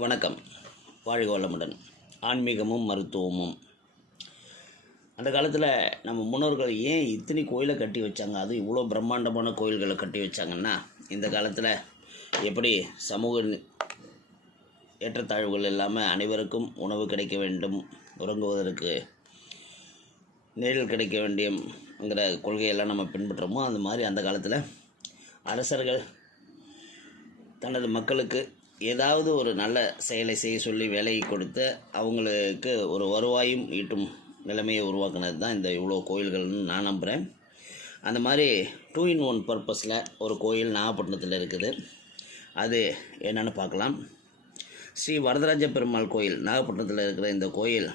வணக்கம். வாழ்க வளமுடன். ஆன்மீகமும் மருத்துவமும். அந்த காலத்தில் நம்ம முன்னோர்கள் ஏன் இத்தனை கோயிலை கட்டி வச்சாங்க, அது இவ்வளோ பிரம்மாண்டமான கோயில்களை கட்டி வச்சாங்கன்னா, இந்த காலத்தில் எப்படி சமூக ஏற்றத்தாழ்வுகள் இல்லாமல் அனைவருக்கும் உணவு கிடைக்க வேண்டும், உறங்குவதற்கு நிழல் கிடைக்க வேண்டியங்கிற கொள்கையெல்லாம் நம்ம பின்பற்றுறோமோ, அந்த மாதிரி அந்த காலத்தில் அரசர்கள் தனது மக்களுக்கு ஏதாவது ஒரு நல்ல செயலை செய்ய சொல்லி வேலையை கொடுத்து அவங்களுக்கு ஒரு வருவாயும் ஈட்டும் நிலைமையை உருவாக்குனது தான் இந்த இவ்வளோ கோயில்கள்னு நான் நம்புகிறேன். அந்த மாதிரி 2 in 1 பர்பஸில் ஒரு கோயில் நாகப்பட்டினத்தில் இருக்குது. அது என்னென்னு பார்க்கலாம். ஸ்ரீ வரதராஜ பெருமாள் கோயில் நாகப்பட்டினத்தில் இருக்கிற இந்த கோயில்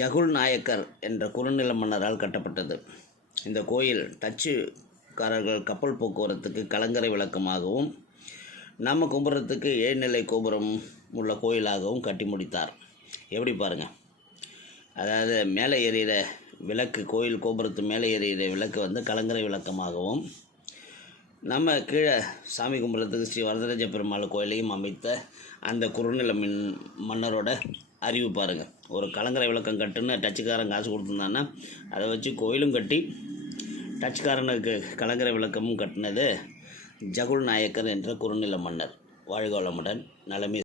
ஜகுல் நாயக்கர் என்ற குறுநில மன்னரால் கட்டப்பட்டது. இந்த கோயில் டச்சுக்காரர்கள் கப்பல் போக்குவரத்துக்கு கலங்கரை விளக்கமாகவும் நம்ம கும்பிட்றதுக்கு 7 நிலை கோபுரம் உள்ள கோயிலாகவும் கட்டி முடித்தார். எப்படி பாருங்கள், அதாவது மேலே எறிகிற விளக்கு, கோயில் கோபுரத்து மேலே எறிகிற விளக்கு கலங்கரை விளக்கமாகவும், நம்ம கீழே சாமி கும்பிட்றதுக்கு ஸ்ரீ வரதராஜ பெருமாள் கோயிலையும் அமைத்த அந்த குறுநில மன்னரோட அறிவு பாருங்கள். ஒரு கலங்கரை விளக்கம் கட்டுன்னு டச்சுக்காரன் காசு கொடுத்துருந்தான்னா அதை வச்சு கோயிலும் கட்டி டச்சுக்காரனுக்கு கலங்கரை விளக்கமும் கட்டினது ஜகுல் நாயக்கர் என்ற குறுநில மன்னர். வாழ்க வளமுடன். நலமே